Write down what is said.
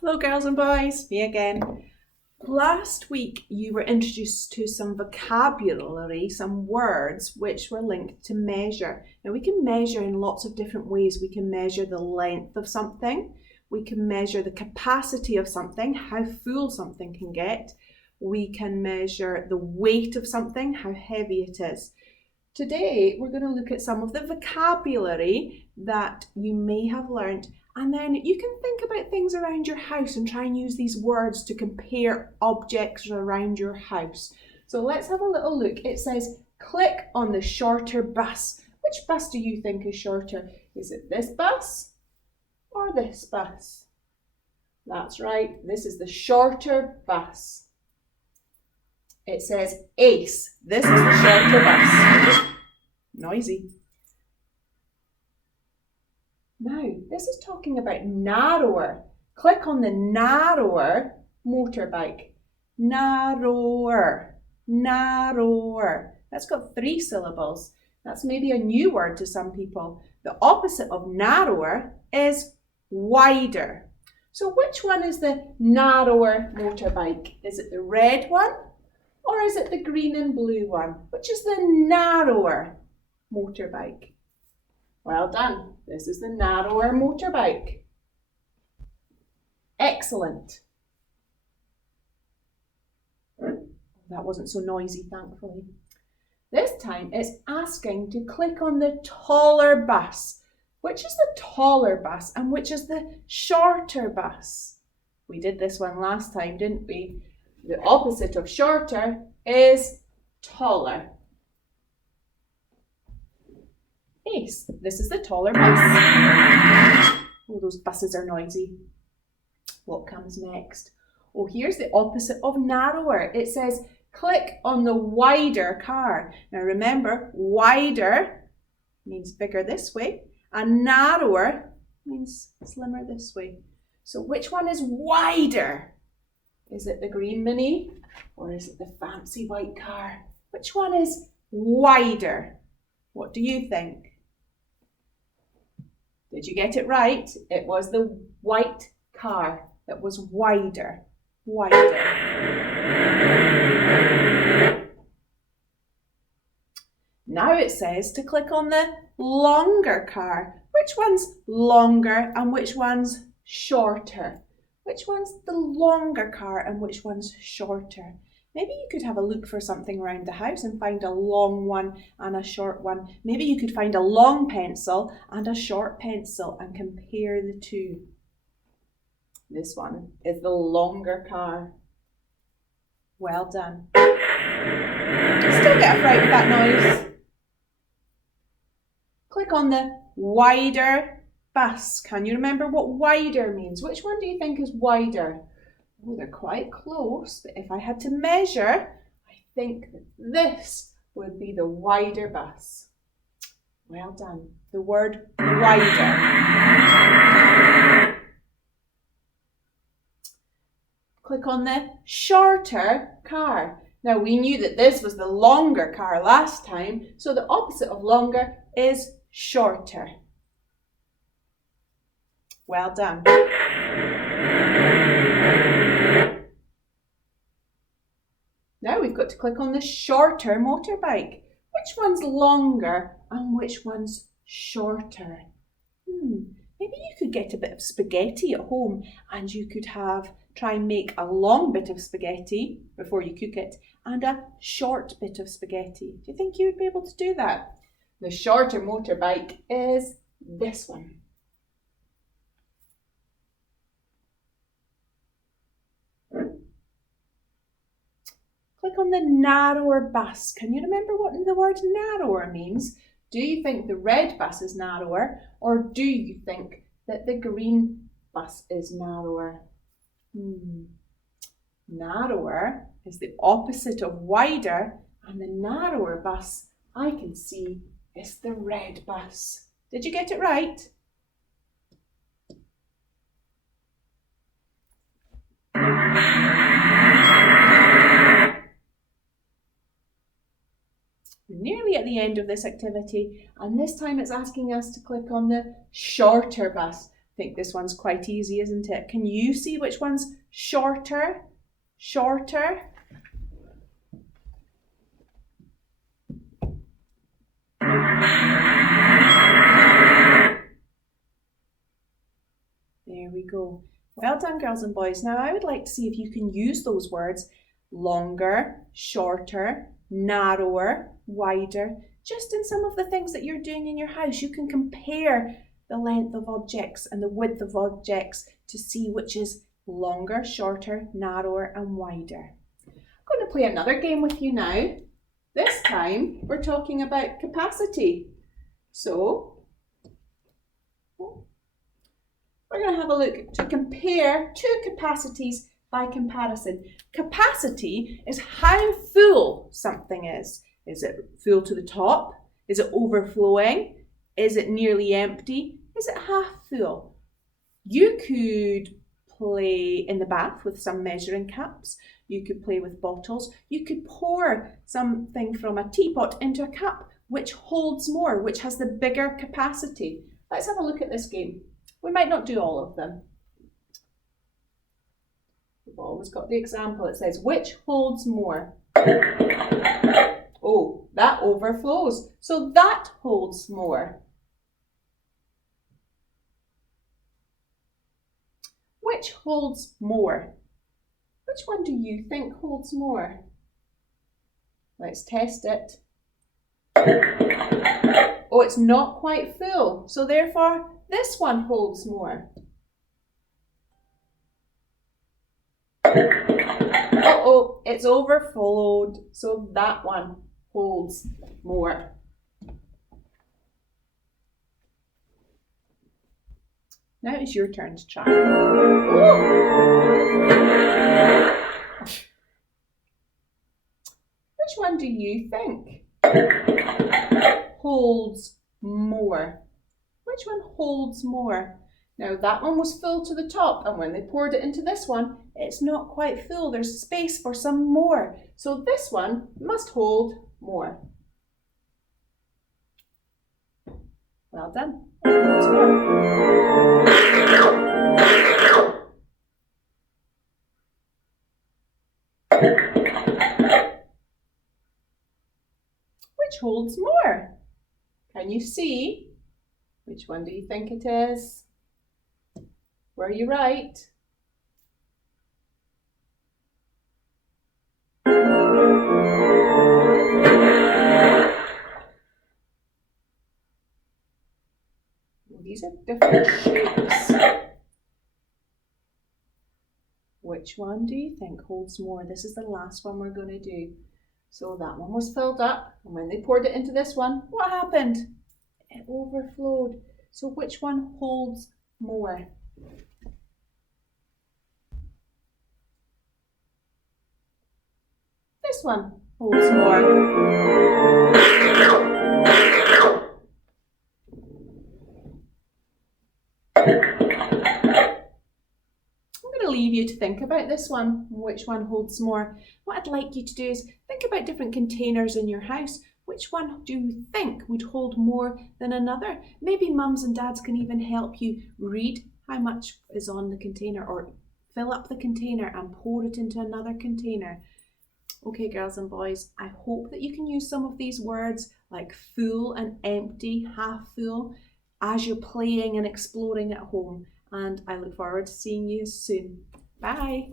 Hello girls and boys, me again. Last week you were introduced to some vocabulary, some words which were linked to measure. Now we can measure in lots of different ways. We can measure the length of something, we can measure the capacity of something, how full something can get. We can measure the weight of something, how heavy it is. Today we're going to look at some of the vocabulary that you may have learnt, and then you can think about things around your house and try and use these words to compare objects around your house. So let's have a little look. It says, click on the shorter bus. Which bus do you think is shorter? Is it this bus or this bus? That's right, this is the shorter bus. It says Ace. This is the shorter bus. Noisy. Now, this is talking about narrower. Click on the narrower motorbike. Narrower. Narrower. That's got 3 syllables. That's maybe a new word to some people. The opposite of narrower is wider. So which one is the narrower motorbike? Is it the red one or is it the green and blue one? Which is the narrower motorbike? Well done. This is the narrower motorbike. Excellent. That wasn't so noisy, thankfully. This time it's asking to click on the taller bus. Which is the taller bus and which is the shorter bus? We did this one last time, didn't we? The opposite of shorter is taller. Ace, this is the taller bus. Oh, those buses are noisy. What comes next? Oh, here's the opposite of narrower. It says, click on the wider car. Now remember, wider means bigger this way, and narrower means slimmer this way. So which one is wider? Is it the green Mini or is it the fancy white car? Which one is wider? What do you think? Did you get it right? It was the white car that was wider. Wider. Now it says to click on the longer car. Which one's longer and which one's shorter? Which one's the longer car and which one's shorter? Maybe you could have a look for something around the house and find a long one and a short one. Maybe you could find a long pencil and a short pencil and compare the two. This one is the longer car. Well done. Still get a fright with that noise. Click on the wider bus. Can you remember what wider means? Which one do you think is wider? Oh, they're quite close, but if I had to measure, I think that this would be the wider bus. Well done. The word wider. Click on the shorter car. Now we knew that this was the longer car last time, so the opposite of longer is shorter. Well done. Now we've got to click on the shorter motorbike. Which one's longer and which one's shorter? Maybe you could get a bit of spaghetti at home and you could try and make a long bit of spaghetti before you cook it and a short bit of spaghetti. Do you think you would be able to do that? The shorter motorbike is this one. Click on the narrower bus. Can you remember what the word narrower means? Do you think the red bus is narrower or do you think that the green bus is narrower? Narrower is the opposite of wider, and the narrower bus I can see is the red bus. Did you get it right? We're nearly at the end of this activity, and this time it's asking us to click on the shorter bus. think this one's quite easy, isn't it? Can you see which one's shorter? Shorter. There we go. Well done, girls and boys. Now I would like to see if you can use those words longer, shorter, narrower, wider. Just in some of the things that you're doing in your house, you can compare the length of objects and the width of objects to see which is longer, shorter, narrower and wider. I'm going to play another game with you now. This time we're talking about capacity. So we're going to have a look to compare two capacities by comparison. Capacity is how full something is. Is it full to the top? Is it overflowing? Is it nearly empty? Is it half full? You could play in the bath with some measuring cups. You could play with bottles. You could pour something from a teapot into a cup. Which holds more? Which has the bigger capacity? Let's have a look at this game. We might not do all of them. We've always got the example. It says, which holds more? Oh, that overflows. So that holds more. Which holds more? Which one do you think holds more? Let's test it. Oh, it's not quite full. So therefore, this one holds more. Uh-oh, it's overflowed. So that one holds more. Now it's your turn to try. Which one do you think holds more? Which one holds more? Now that one was full to the top, and when they poured it into this one, it's not quite full. There's space for some more. So this one must hold more. Well done. Which holds more? Can you see? Which one do you think it is? Were you right? These are different shapes. Which one do you think holds more? This is the last one we're going to do. So that one was filled up, and when they poured it into this one, what happened? It overflowed. So which one holds more? This one holds more. Leave you to think about this one, which one holds more. What I'd like you to do is think about different containers in your house. Which one do you think would hold more than another? Maybe mums and dads can even help you read how much is on the container, or fill up the container and pour it into another container. Okay, girls and boys, I hope that you can use some of these words like full and empty, half full, as you're playing and exploring at home. And I look forward to seeing you soon. Bye.